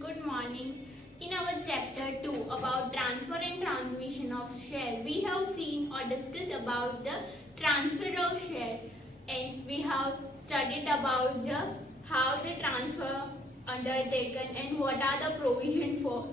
good morning. In our chapter 2 about transfer and transmission of share, we have seen or discussed about the transfer of share, and we have studied about how the transfer undertaken and what are the provision for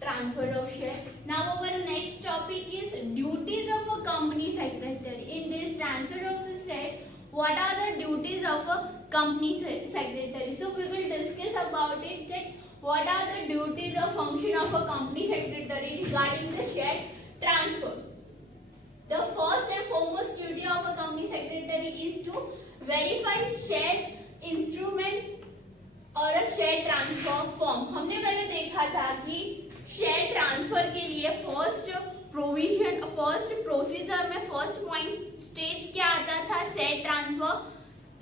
transfer of share. Now our next topic is duties of a company secretary. In this transfer of share, what are the duties of a company secretary? So we will discuss about it, that what are the duties or function of a company secretary regarding the share transfer. The first and foremost duty of a company secretary is to verify share instrument और share transfer form. हमने पहले देखा था कि share transfer के लिए first procedure में first point stage क्या आता था, शेयर ट्रांसफर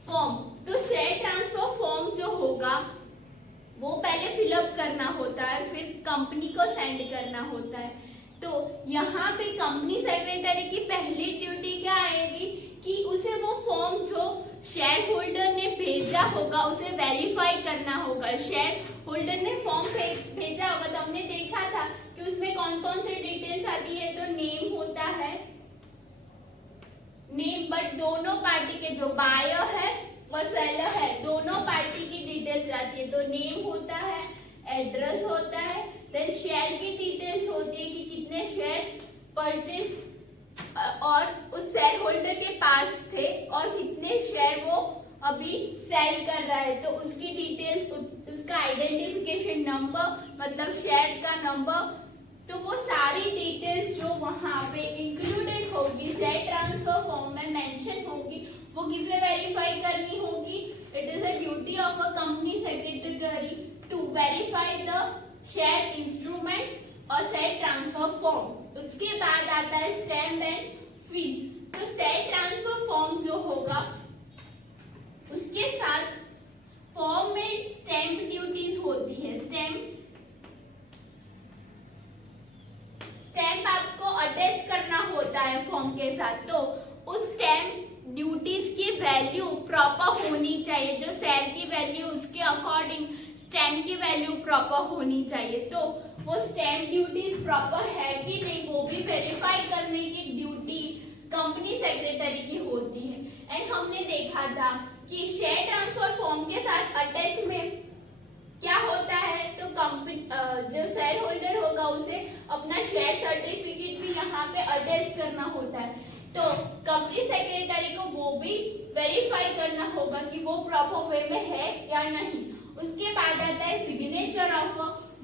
फॉर्म. तो शेयर ट्रांसफर फॉर्म जो होगा वो पहले फिलअप करना होता है, फिर कंपनी को सेंड करना होता है. तो यहाँ पे कंपनी सेक्रेटरी की पहली ड्यूटी क्या आएगी कि उसे वो फॉर्म जो शेयर होल्डर ने भेजा होगा उसे वेरीफाई करना होगा. शेयर होल्डर ने फॉर्म भेजा होगा तो हमने देखा था कि उसमें कौन कौन से डिटेल्स आती है. तो नेम होता है, नेम, बट दोनों पार्टी के जो बायर है और सेलर है दोनों पार्टी की डिटेल्स आती है. तो नेम होता है, एड्रेस होता है, देन शेयर की डिटेल्स होती है कि कितने शेयर परचेज और उस शेयर होल्डर के पास थे और कितने शेयर वो अभी सेल कर रहा है. तो उसकी डिटेल्स, उसका आइडेंटिफिकेशन नंबर मतलब शेयर का नंबर, तो वो सारी डिटेल्स जो वहां पे इंक्लूडेड होगी शेयर ट्रांसफर फॉर्म में मेंशन होगी, वो किसे वेरीफाई करनी होगी. It is a duty of a company secretary to verify the share instruments और शेयर ट्रांसफर फॉर्म. उसके बाद आता है स्टैम्प एंड फीस. तो शेयर ट्रांसफर फॉर्म जो होगा उसके साथ फॉर्म में स्टैम्प ड्यूटीज होती है. स्टैम्प आपको अटैच करना होता है फॉर्म के साथ. तो उस स्टैम्प ड्यूटीज की वैल्यू प्रॉपर होनी चाहिए. जो शेयर की वैल्यू उसके अकॉर्डिंग स्टैम्प की वैल्यू प्रॉपर होनी चाहिए. तो वो स्टैम्प ड्यूटीज प्रॉपर है कि नहीं वो भी वेरीफाई करने की ड्यूटी कंपनी सेक्रेटरी की होती है. एंड हमने देखा था कि शेयर ट्रांसफर फॉर्म के साथ अटैच में क्या होता है, तो कंपनी जो शेयर होल्डर होगा उसे अपना शेयर सर्टिफिकेट भी यहाँ पे अटैच करना होता है. तो कंपनी सेक्रेटरी को वो भी वेरीफाई करना होगा कि वो प्रॉपर वे में है या नहीं. उसके बाद आता है सिग्नेचर ऑफ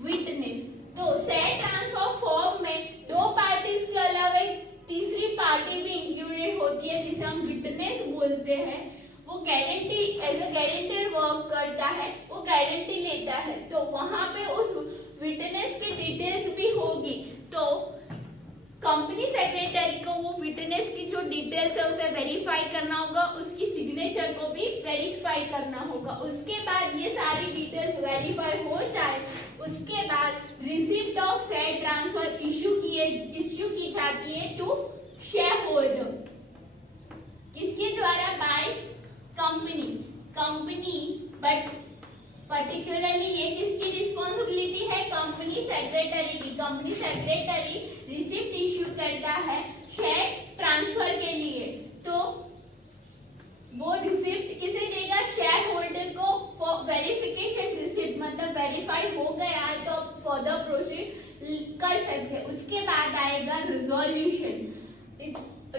विटनेस. तो शेयर ट्रांसफर फॉर्म में दो पार्टीज के अलावा एक तीसरी पार्टी भी इंक्लूडेड होती है जिसे हम विटनेस बोलते हैं. वो guarantee as a guarantor work करता है, वो गारंटी लेता है. तो वहां पे उस विटनेस की डिटेल्स भी होगी. तो कंपनी सेक्रेटरी को वो विटनेस की जो डिटेल्स है उसे वेरीफाई करना होगा, उसकी सिग्नेचर को भी वेरीफाई करना होगा. उसके बाद ये सारी डिटेल्स वेरीफाई हो जाए उसके बाद receipt of share transfer issue की जाती है टू शेयर होल्डर. किसके द्वारा? By company. बट पर्टिकुलरली ये किसकी रिस्पॉन्सिबिलिटी है? कंपनी सेक्रेटरी की. कंपनी सेक्रेटरी रिसिप्ट इश्यू करता है शेयर ट्रांसफर के लिए. तो वो रिसिप्ट किसे देगा? शेयर होल्डर को. फॉर वेरिफिकेशन रिसिप्ट मतलब वेरीफाई हो गया है तो फर्दर प्रोसीड कर सकते हैं. उसके बाद आएगा रिजोल्यूशन.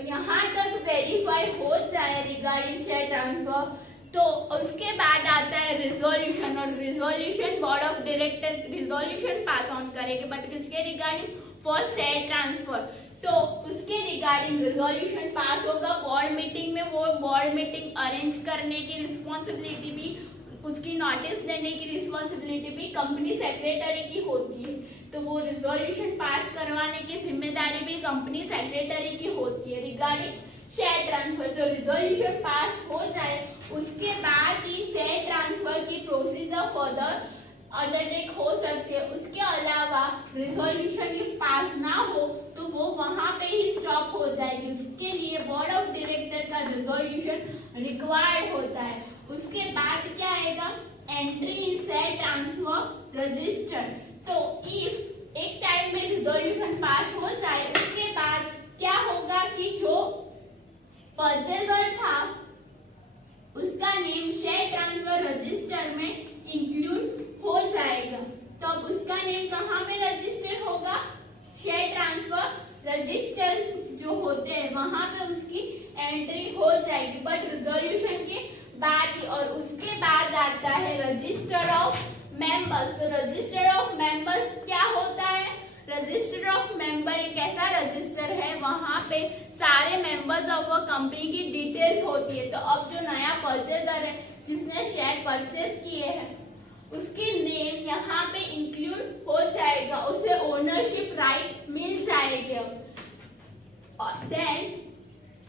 यहाँ तक वेरीफाई हो जाए रिगार्डिंग शेयर ट्रांसफर तो उसके बाद आता है रिजोल्यूशन. और resolution board of director resolution pass on करेंगे, बट किसके रिगार्डिंग? For share transfer. तो उसके रिगार्डिंग रिजोल्यूशन पास होगा बोर्ड मीटिंग में. वो बोर्ड मीटिंग अरेंज करने की रिस्पॉन्सिबिलिटी भी, उसकी नोटिस देने की रिस्पॉन्सिबिलिटी भी कंपनी सेक्रेटरी की होती है. तो वो रिजोल्यूशन पास करवाने की जिम्मेदारी भी कंपनी सेक्रेटरी की होती है रिगार्डिंग शेयर ट्रांसफर. तो रिजोल्यूशन पास हो जाए उसके बाद ही शेयर ट्रांसफर की प्रोसीजर फर्दर अंडरटेक हो सकते हैं. उसके अलावा रिजोल्यूशन इफ पास ना हो तो वो वहां पे ही स्टॉप हो जाएगी. उसके लिए बोर्ड ऑफ डायरेक्टर का रिजोल्यूशन रिक्वायर्ड होता है. उसके बाद क्या आएगा? Entry in share transfer register. तो इफ एक टाइम में रिजोल्यूशन पास हो जाए उसके बाद क्या होगा कि जो परचेजर था उसका नेम शेयर ट्रांसफर रजिस्टर में इंक्लूड हो जाएगा। तो अब उसका नेम कहाँ पे रजिस्टर होगा? शेयर ट्रांसफर रजिस्टर जो होते हैं वहां पे उसकी एंट्री हो जाएगी, बट रिजोल्यूशन के बाद ही। और उसके बाद आता है रजिस्टर ऑफ मेंबर्स। तो रजिस्टर ऑफ मेंबर्स क्या होता है? रजिस्टर ऑफ मेंबर एक ऐसा रजिस्टर है वहां पे सारे मेंबर्स ऑफ अ कंपनी की डिटेल्स होती है। तो अब जो नया परचेजर है जिसने शेयर परचेज किए हैं उसके नेम यहाँ पे इंक्लूड हो जाएगा, उसे ओनरशिप राइट मिल जाएगा। Then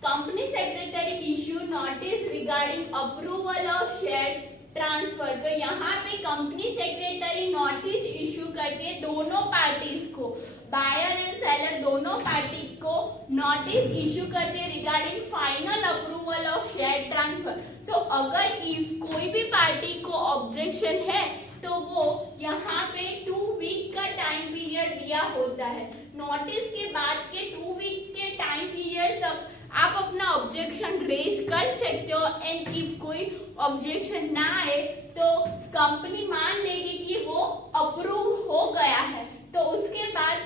company secretary issue notice regarding approval of share transfer. तो यहाँ पे कंपनी सेक्रेटरी नोटिस इश्यू करके दोनों पार्टीज को, बायर एंड सेलर दोनों पार्टी को नोटिस इश्यू करते regarding final approval of share transfer. तो अगर इफ कोई भी पार्टी को ऑब्जेक्शन है तो वो यहाँ पे 2 वीक का टाइम पीरियड दिया होता है। नोटिस के बाद के 2 वीक के टाइम पीरियड तक आप अपना ऑब्जेक्शन रेज कर सकते हो। एंड इफ कोई ऑब्जेक्शन ना आए तो कंपनी मान लेगी कि वो अप्रूव हो गया है, तो उसके बाद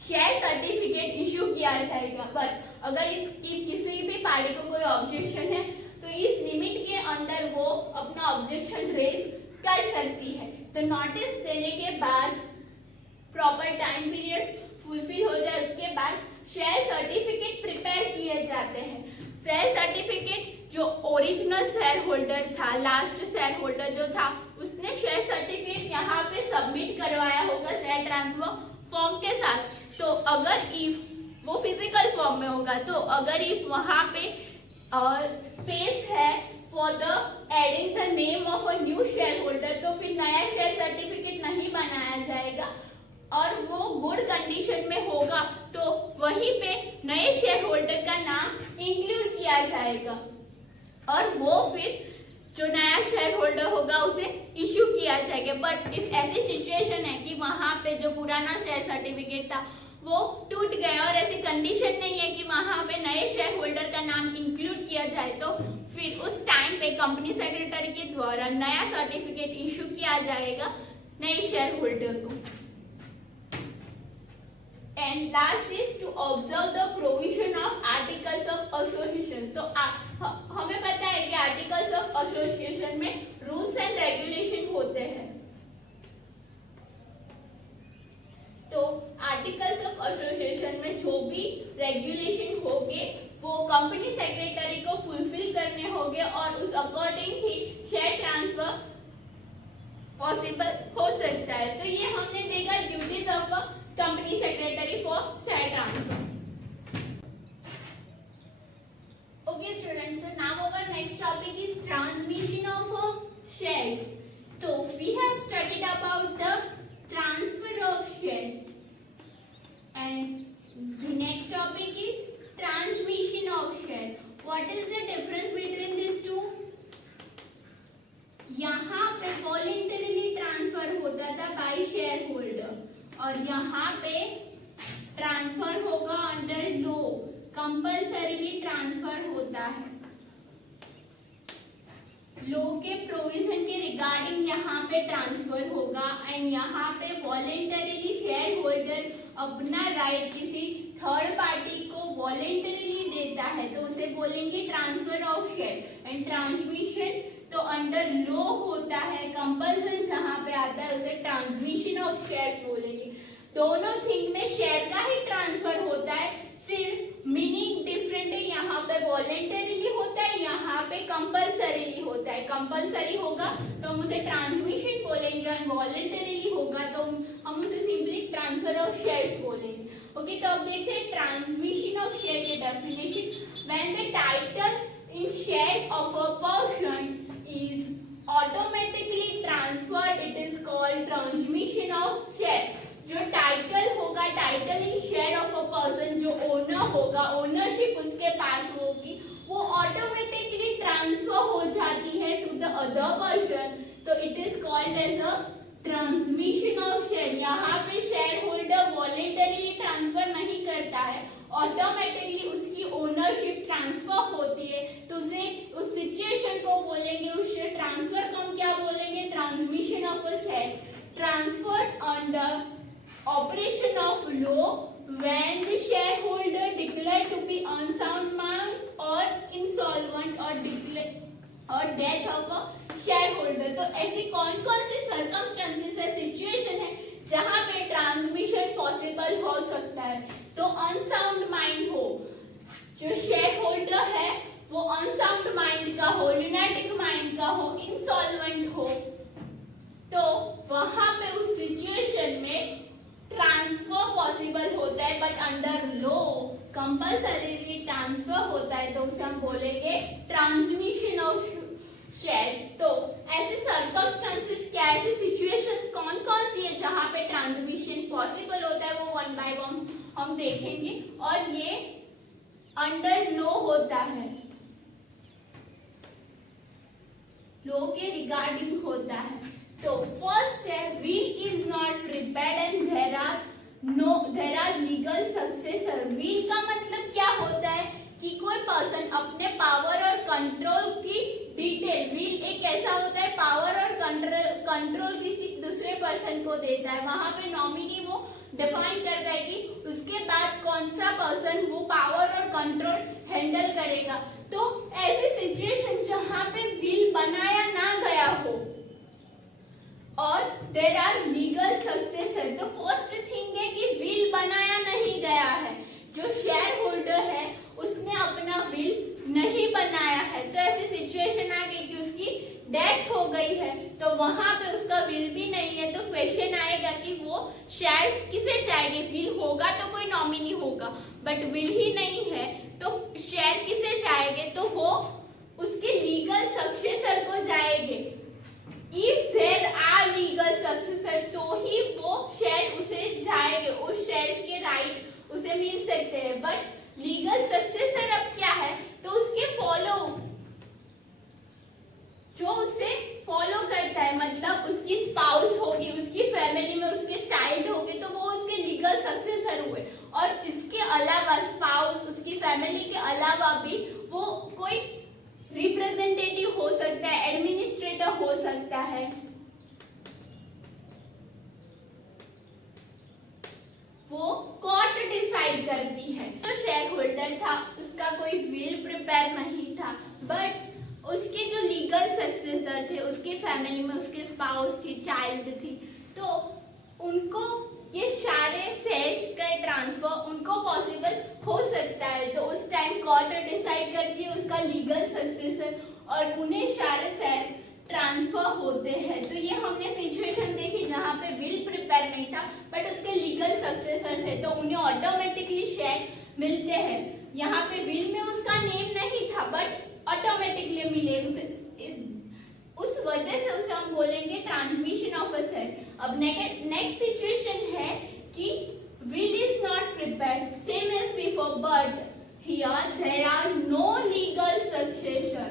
शेयर सर्टिफिकेट इश्यू किया जाएगा। पर अगर किसी भी पार्टी को कोई ऑब्जेक्शन है तो इस लिमिट के अंदर वो अपना ऑब्जेक्शन रेज कर सकती है। तो नोटिस देने के बाद प्रॉपर टाइम पीरियड फुलफिल हो जाए उसके बाद शेयर सर्टिफिकेट प्रिपेयर किए जाते हैं। शेयर सर्टिफिकेट जो ओरिजिनल शेयर होल्डर था, लास्ट शेयर होल्डर जो था, उसने शेयर सर्टिफिकेट यहाँ पे सबमिट करवाया होगा शेयर ट्रांसफर फॉर्म के साथ। तो अगर इफ वो फिजिकल फॉर्म में होगा, तो अगर इफ वहां पे स्पेस है for the adding the name of a new share holder, तो फिर नया शेयर सर्टिफिकेट नहीं बनाया जाएगा और वो गुड कंडीशन में होगा तो वहीं पे नए शेयर होल्डर का नाम इंक्लूड किया जाएगा और वो फिर जो नया शेयर होल्डर होगा उसे इश्यू किया जाएगा। बट इफ ऐसी सिचुएशन है कि वहां पे जो पुराना शेयर सर्टिफिकेट था वो टूट गया और ऐसी कंडीशन नहीं है कि वहां पे नए शेयर होल्डर का नाम इंक्लूड किया जाए, तो फिर उस टाइम पे कंपनी सेक्रेटरी के द्वारा नया सर्टिफिकेट इश्यू किया जाएगा नए शेयर होल्डर को। And last is to observe the provision of articles of association। तो हमें पता है कि आर्टिकल्स ऑफ एसोसिएशन में रूल्स एंड रेगुलेशन होते हैं। तो आर्टिकल्स ऑफ एसोसिएशन में जो भी रेगुलेशन होंगे वो कंपनी सेक्रेटरी को फुलफिल करने होंगे और उस अकॉर्डिंग ही शेयर ट्रांसफर पॉसिबल हो सकता है। तो ये हमने देखा duties of company secretary for share transfer। Okay students, so now our next topic is transmission of shares। So we have studied about the transfer of share and the next topic is transmission of share। What is the difference between these two? यहाँ पे voluntarily transfer होता था by shareholder और यहाँ पे transfer होगा under law, compulsorily transfer होता है। लॉ के प्रोविजन के रिगार्डिंग यहाँ पे ट्रांसफर होगा एंड यहाँ पे वॉलेंटरीली शेयर होल्डर अपना राइट किसी थर्ड पार्टी को वॉलेंटरीली देता है तो उसे बोलेंगे transfer of share. And transmission तो अंडर लॉ होता है, कंपल्सन जहाँ पे आता है उसे ट्रांसमिशन ऑफ शेयर बोलेंगे। दोनों थिंग में शेयर का ही ट्रांसफर होता है, सिर्फ मीनिंग डिफरेंट है। यहाँ पे वॉलेंटरीली होता है, यहाँ पे कंपल्सरीली होता है। कंपल्सरी होगा तो हम उसे ट्रांसमिशन बोलेंगे और वॉलेंटरीली होगा तो हम उसे सिंपली ट्रांसफर ऑफ शेयर्स बोलेंगे। ओके, तो अब देखते हैं ट्रांसमिशन ऑफ शेयर के definition. When the title in share of a person is automatically transferred, it is called transmission of share। जो टाइटल होगा, title in share of a person, जो owner होगा, ओनरशिप उसके पास होगी, वो ऑटोमेटिकली ट्रांसफर हो जाती है टू द अदर पर्सन। तो शेयर होल्डर वॉलेंटरीली ट्रांसफर नहीं करता है, ऑटोमेटिकली उसकी ओनरशिप ट्रांसफर होती है, तो उसे उस सिचुएशन को बोलेंगे, उस ट्रांसफर को हम क्या बोलेंगे, transmission of a share, transferred under operation of law when the shareholder declared to be unsound mind or insolvent or death of a shareholder। तो ऐसी कौन कौन सी circumstances है, सिचुएशन है जहां पे ट्रांसमिशन पॉसिबल हो सकता है। तो अनसाउंड माइंड हो, जो शेयर होल्डर है वो अनसाउंड माइंड का हो, लुनाटिक माइंड का हो, इंसॉल्वेंट हो, तो वहां पे उस सिचुएशन में ट्रांसफर पॉसिबल होता है, but under law compulsory transfer होता है, तो उसे हम बोलेंगे ट्रांसमिशन ऑफ शेयर्स। तो ऐसे सर्कमस्टेंसेस क्या, ऐसी सिचुएशंस कौन कौन सी है जहां पे ट्रांसमिशन पॉसिबल होता है, वो वन बाय वन हम देखेंगे, और ये अंडर लॉ होता है, लॉ के रिगार्डिंग होता है। तो फर्स्ट है will is not prepared and there are legal successor। will का मतलब क्या होता है कि कोई पर्सन अपने पावर और कंट्रोल की डिटेल, will एक ऐसा होता है पावर और कंट्रोल किसी दूसरे पर्सन को देता है, वहां पे नॉमिनी वो डिफाइन करता है कि उसके बाद कौन सा पर्सन वो पावर और कंट्रोल हैंडल करेगा। तो ऐसी सिचुएशन जहां पे will बनाया ना गया हो और देर आर लीगल सक्सेसर, तो फर्स्ट थिंग है कि विल बनाया नहीं गया है, जो शेयर होल्डर है उसने अपना विल नहीं बनाया है, तो ऐसी सिचुएशन आ गई कि उसकी डेथ हो गई है, तो वहां पे उसका विल भी नहीं है, तो क्वेश्चन आएगा कि वो शेयर्स किसे जाएंगे, विल होगा तो कोई नॉमिनी होगा, बट विल ही नहीं है तो शेयर किसे जाएंगे, तो वो उसके लीगल सक्सेसर को जाएंगे। If there are legal successor, तो ही वो शेयर उसे जाएंगे, उस शेयर्स के राइट उसे मिल सकते हैं, बट लीगल सक्सेसर अब क्या है, तो उसके फॉलो, जो उसे फॉलो करता है, मतलब उसकी स्पाउस होगी, उसकी फैमिली में उसके चाइल्ड होंगे, तो वो उसके लीगल सक्सेसर हुए। और इसके अलावा स्पाउस, उसकी फैमिली के अलावा भी वो कोई रिप्रेजेंटेटिव हो सकता है, एडमिनिस्ट्रेटर हो सकता है, वो कोर्ट डिसाइड करती है। जो शेयर होल्डर था उसका कोई विल प्रिपेयर नहीं था, बट उसके जो लीगल सक्सेसर थे, उसके फैमिली में उसके स्पाउस थी, चाइल्ड थी, तो उनको ये सारे शेयर्स का ट्रांसफर उनको पॉसिबल हो सकता है। तो उस टाइम कोर्ट डिसाइड करती है उसका लीगल सक्सेसर और उन्हें सारे शेयर ट्रांसफर होते हैं। तो ये हमने सिचुएशन देखी जहाँ पे विल प्रिपेयर नहीं था बट उसके लीगल सक्सेसर थे, तो उन्हें ऑटोमेटिकली शेयर मिलते हैं। यहाँ पे विल में उसका नेम नहीं था बट ऑटोमेटिकली मिले उसे, उस वजह से उसे हम बोलेंगे ट्रांसमिशन ऑफ अ शेयर। अब नेक्स्ट सिचुएशन है कि will is not prepared same as before, but here there are no legal successor।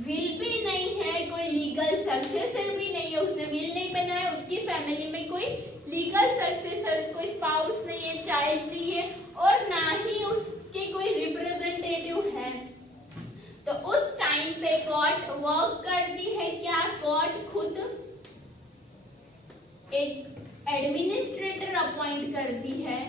will भी नहीं है, कोई लीगल सक्सेसर भी नहीं है, उसने will नहीं बनाया, उसकी फैमिली में कोई लीगल सक्सेसर, कोई स्पाउस नहीं है, चाइल्ड नहीं है और ना ही उसके कोई रिप्रेजेंटेटिव है। तो उस टाइम पे कोर्ट वर्क करती है क्या, कोर्ट खुद एक एडमिनिस्ट्रेटर अपॉइंट करती है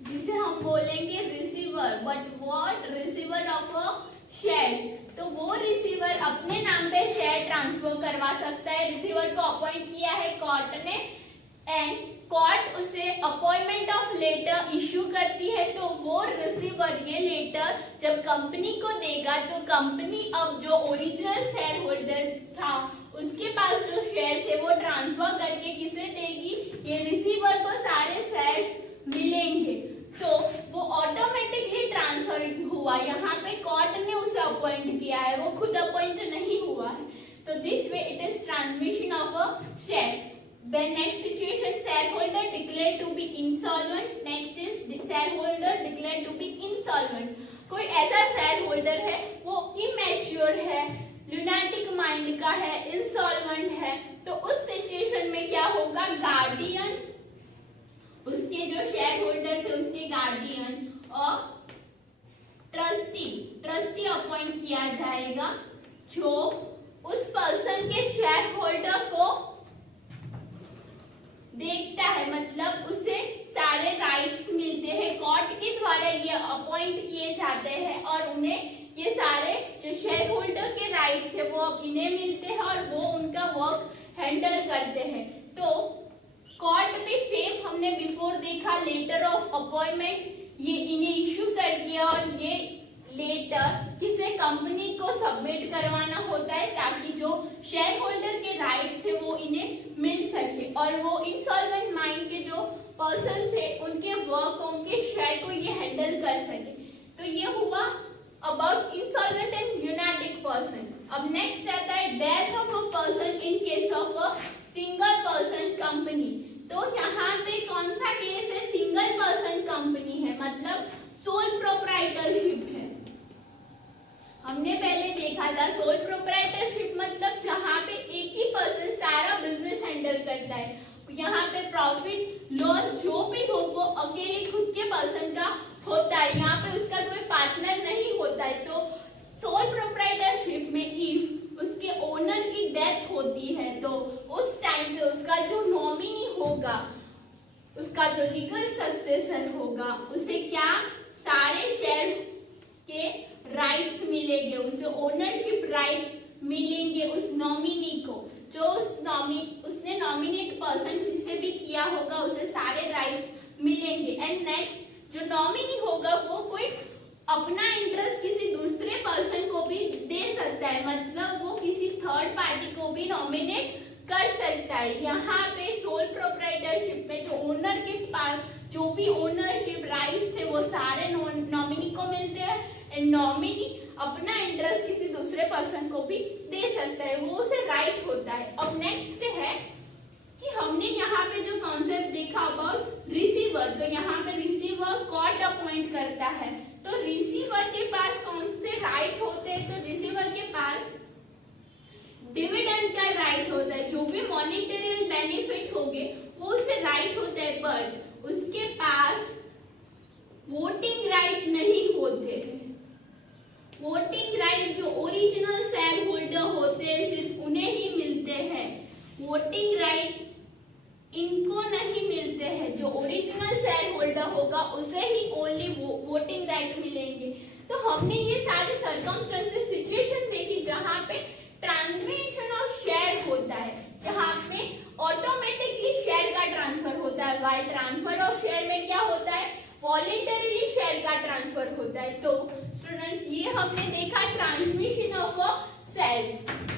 जिसे हम बोलेंगे receiver. But what, receiver of a shares. तो वो रिसीवर अपने नाम पे शेयर ट्रांसफर करवा सकता है। रिसीवर को अपॉइंट किया है कोर्ट ने एंड कोर्ट उसे अपॉइंटमेंट ऑफ लेटर इश्यू करती है। तो वो रिसीवर ये लेटर जब कंपनी को देगा तो कंपनी अब जो ओरिजिनल शेयर होल्डर था उसके पास जो शेयर थे वो ट्रांसफर करके किसे देगी, ये रिसीवर को सारे शेयर्स मिलेंगे। तो वो ऑटोमेटिकली ट्रांसफर हुआ। यहाँ पे कोर्ट ने उसे अपॉइंट किया है, वो खुद अपॉइंट नहीं हुआ है। तो this way it is transmission of a share. Then next situation, shareholder declared to be insolvent. Next is shareholder declared to be insolvent. कोई ऐसा शेयर होल्डर है वो इमेच्योर है, लुनाटिक माइंड का है, इंसॉल्वेंट है, तो उस सिचुएशन में क्या होगा, गार्डियन, उसके जो शेयर होल्डर थे उसके गार्डियन और ट्रस्टी अपॉइंट किया जाएगा, जो उस पर्सन के शेयर होल्डर को देखता है, मतलब उसे सारे राइट्स मिलते हैं, कोर्ट के द्वारा ये अपॉइंट किए जाते हैं और उन्हें ये सारे जो शेयर होल्डर के राइट्स है वो अब इन्हें मिलते हैं और वो उनका वर्क हैंडल करते हैं। तो कोर्ट में सेम हमने बिफोर देखा लेटर ऑफ अपॉइंटमेंट, ये इन्हें इशू कर दिया और ये लेटर किसी कंपनी को सबमिट करवाना होता है ताकि जो शेयर होल्डर के राइट थे वो इन्हें मिल सके और वो इंसॉल्वेंट माइंड के जो पर्सन थे उनके वर्क उनके शेयर को ये हैंडल कर सके। तो ये हुआ अबाउट इंसॉल्वेंट एंड ल्यूनाटिक पर्सन। अब नेक्स्ट आता है death of a person in case of a single person company. तो यहाँ पे कौन सा केस है, सिंगल पर्सन कंपनी है, मतलब सोल प्रोप्राइटरशिप है। हमने पहले देखा था सोल प्रोप्राइटरशिप मतलब जहाँ पे एक ही पर्सन सारा बिजनेस हैंडल करता है, यहाँ पे प्रॉफिट लॉस जो भी हो वो अकेले खुद के पर्सन का होता है, यहाँ पे उसका कोई पार्टनर नहीं होता है। तो सोल प्रोप्राइटरशिप में इफ उसके ओनर की डेथ होती है तो उस टाइम पे उसका जो नॉमिनी होगा, उसका जो लीगल सक्सेसर होगा, उसे क्या सारे शेयर के राइट्स मिलेंगे, उसे ओनरशिप राइट मिलेंगे उस नॉमिनी को, जो उसने नॉमिनेट पर्सन जिसे भी किया होगा उसे सारे राइट्स मिलेंगे। एंड नेक्स्ट जो नॉमिनी होगा वो कोई अपना इंटरेस्ट किसी दूसरे पर्सन को भी दे सकता है, मतलब वो किसी थर्ड पार्टी को भी नॉमिनेट कर सकता है। यहाँ पे सोल प्रोप्राइटरशिप में जो ओनर के पास जो भी ओनरशिप राइट्स थे वो सारे नॉमिनी को मिलते हैं एंड नॉमिनी अपना इंटरेस्ट किसी दूसरे पर्सन को भी दे सकता है, वो उसे राइट होता है। अब नेक्स्ट है कि हमने यहाँ पे जो कॉन्सेप्ट देखा अबाउट रिसीवर, तो यहाँ पे रिसीवर कोर्ट अपॉइंट करता है, तो रिसीवर के पास कौन से राइट होते हैं, तो रिसीवर के पास डिविडेंड का राइट होता है, जो भी मॉनेटरी बेनिफिट होंगे वो उसे राइट होता है, बट उसके पास वोटिंग राइट नहीं होते हैं। वोटिंग राइट जो ओरिजिनल शेयर होल्डर होते हैं सिर्फ उन्हें ही मिलते हैं, वोटिंग राइट इनको नहीं मिलते हैं, जो ओरिजिनल शेयर होल्डर होगा उसे ही ओनली वोटिंग राइट मिलेंगे। तो हमने ये सारे सर्कमस्टेंसेस सिचुएशन देखी जहाँ पे ट्रांसमिशन ऑफ शेयर होता है, जहाँ पे ऑटोमेटिकली शेयर का ट्रांसफर होता है, वाइल ट्रांसफर ऑफ शेयर में क्या होता है, वॉलेंटरीली शेयर का ट्रांसफर होता है। तो स्टूडेंट्स ये हमने देखा ट्रांसमिशन ऑफ शेयर्स।